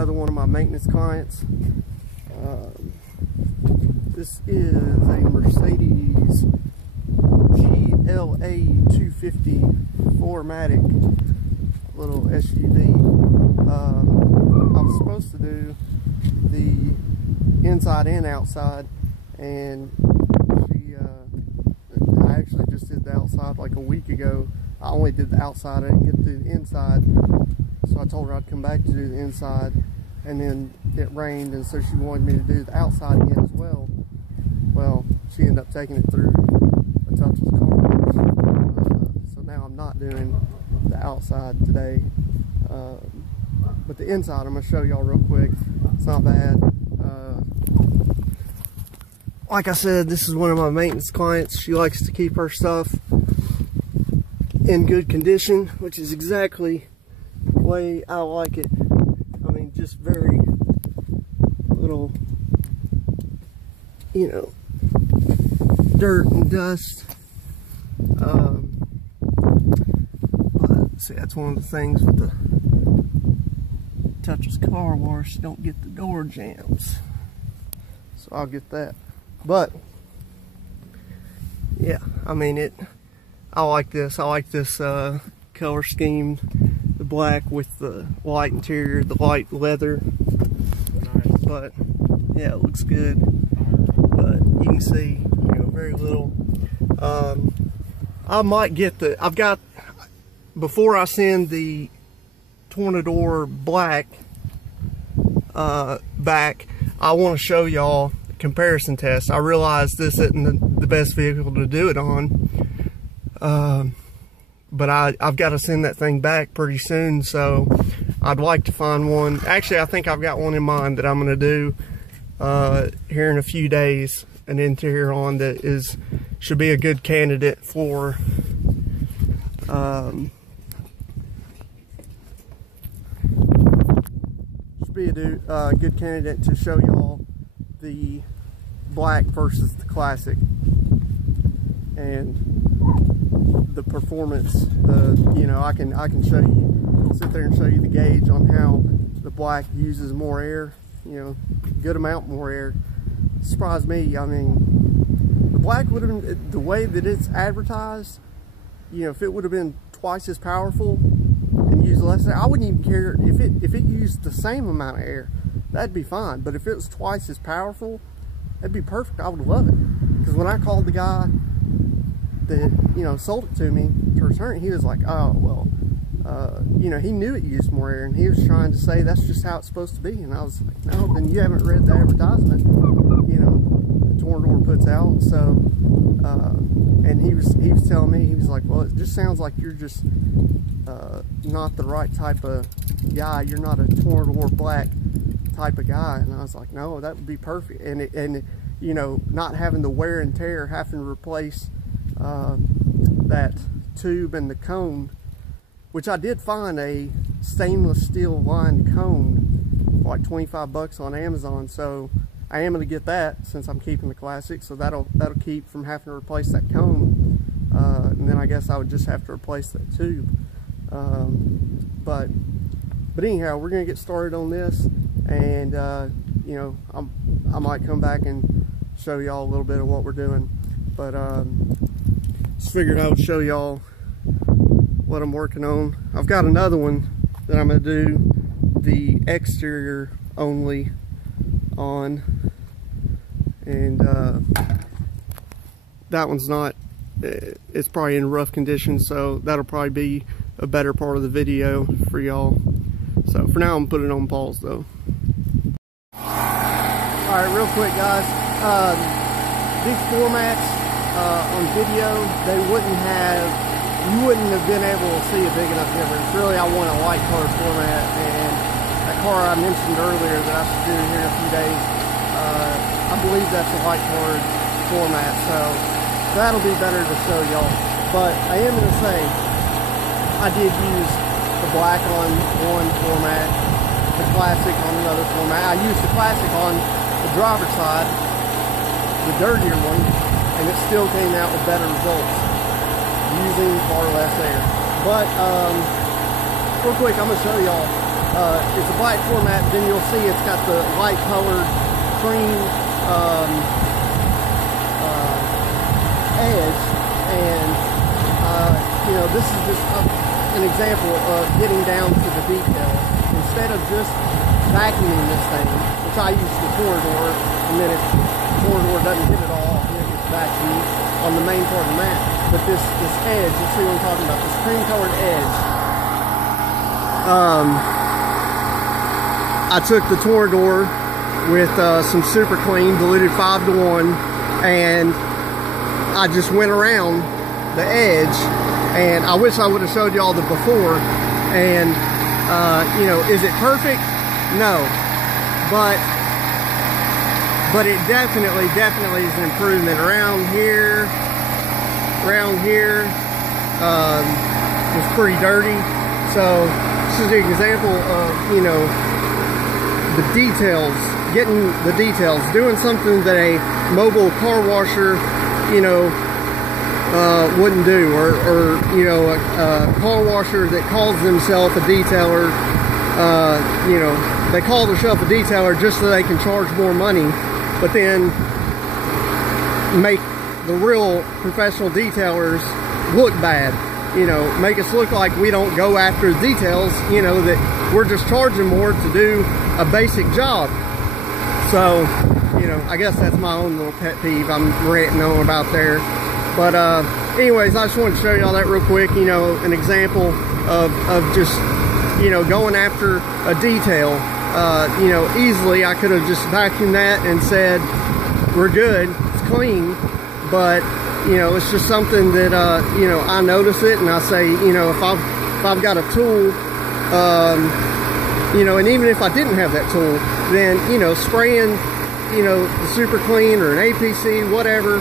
another one of my maintenance clients. This is a Mercedes GLA 250 4MATIC little SUV. I was supposed to do the inside and outside, and I actually just did the outside like a week ago. I only did the outside, I didn't get to do the inside, so I told her I'd come back to do the inside, and then it rained, and so she wanted me to do the outside again as well. Well, she ended up taking it through a touchless car wash, so now I'm not doing the outside today, but the inside I'm going to show y'all real quick. It's not bad. Like I said, this is one of my maintenance clients. She likes to keep her stuff in good condition, which is exactly the way I like it. I mean, just very little, you know, dirt and dust. But see, that's one of the things with the touchless car wash, you don't get the door jams. So I'll get that. But yeah, I mean, I like this. I like this color scheme, the black with the light interior, the light leather. Nice. But yeah, it looks good. But you can see, you know, very little. I might get before I send the Tournador black back, I want to show y'all comparison test. I realize this isn't the best vehicle to do it on, but I've got to send that thing back pretty soon, so I'd like to find one. Actually, I think I've got one in mind that I'm going to do here in a few days, an interior on that should be a good candidate for a good candidate to show y'all the black versus the classic and the performance. You know, I can sit there and show you the gauge on how the black uses more air, you know, good amount more air. Surprised me. I mean, the black would have been, the way that it's advertised, you know, if it would have been twice as powerful and used less air, I wouldn't even care if it used the same amount of air. That'd be fine. But if it was twice as powerful, that'd be perfect. I would love it. Because when I called the guy that, you know, sold it to me to return it, he was like, oh, well, you know, he knew it used more air, and he was trying to say that's just how it's supposed to be. And I was like, no, then you haven't read the advertisement, you know, that Tournador puts out. So, and he was telling me, he was like, well, it just sounds like you're just not the right type of guy. You're not a Tournador black type of guy. And I was like, no, that would be perfect. And you know, not having the wear and tear, having to replace that tube and the cone, which I did find a stainless steel lined cone for like 25 bucks on Amazon. So I am going to get that since I'm keeping the classic. So that'll keep from having to replace that cone. And then I guess I would just have to replace that tube. But anyhow, we're going to get started on this, and you know, I might come back and show y'all a little bit of what we're doing. But just figured I would show y'all what I'm working on. I've got another one that I'm going to do the exterior only on, and that one's not, it's probably in rough condition, so that'll probably be a better part of the video for y'all. So for now, I'm putting it on pause though. Alright, real quick guys, these formats on video, you wouldn't have been able to see a big enough difference. Really, I want a light colored format, and that car I mentioned earlier that I should do here in a few days, I believe that's a light colored format, so that'll be better to show y'all. But I am going to say, I did use the black on one format, the classic on another format. I used the classic on the driver's side, the dirtier one, and it still came out with better results using far less air. But real quick, I'm going to show y'all it's a black floor mat, then you'll see it's got the light colored cream edge, and you know, this is just an example of getting down to the details. Instead of just vacuuming this thing, which I use the corridor, and then if the corridor doesn't hit it all, then it gets vacuumed on the main part of the mat. But this edge, you see what I'm talking about, this cream colored edge. I took the Torador with some Super Clean, diluted 5 to 1, and I just went around the edge, and I wish I would have showed you all the before. And you know, is it perfect? No, but it definitely is an improvement. Around here was pretty dirty. So this is an example of, you know, the details, getting the details, doing something that a mobile car washer, you know, wouldn't do, or you know, a car washer that calls themselves a detailer, you know, they call themselves a detailer just so they can charge more money, but then make the real professional detailers look bad, you know, make us look like we don't go after details, you know, that we're just charging more to do a basic job. So, you know, I guess that's my own little pet peeve I'm ranting on about there. But anyways, I just wanted to show y'all that real quick, you know, an example of just, you know, going after a detail. You know, easily I could have just vacuumed that and said, we're good, it's clean. But, you know, it's just something that, you know, I notice it and I say, you know, if I've got a tool, you know, and even if I didn't have that tool, then, you know, spraying, you know, the Super Clean or an APC, whatever,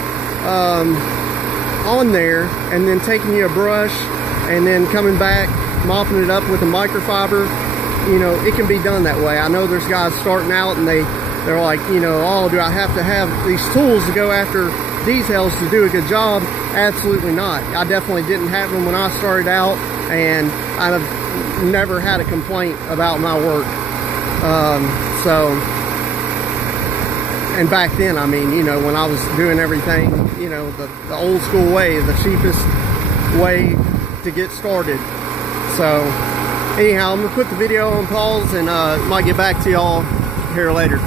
on there, and then taking you a brush and then coming back, mopping it up with a microfiber, you know, it can be done that way. I know there's guys starting out and they're like, you know, oh, do I have to have these tools to go after details to do a good job? Absolutely not. I definitely didn't have them when I started out, and I've never had a complaint about my work. And back then, I mean, you know, when I was doing everything, you know, the old school way, the cheapest way to get started. So anyhow, I'm gonna put the video on pause and might get back to y'all here later.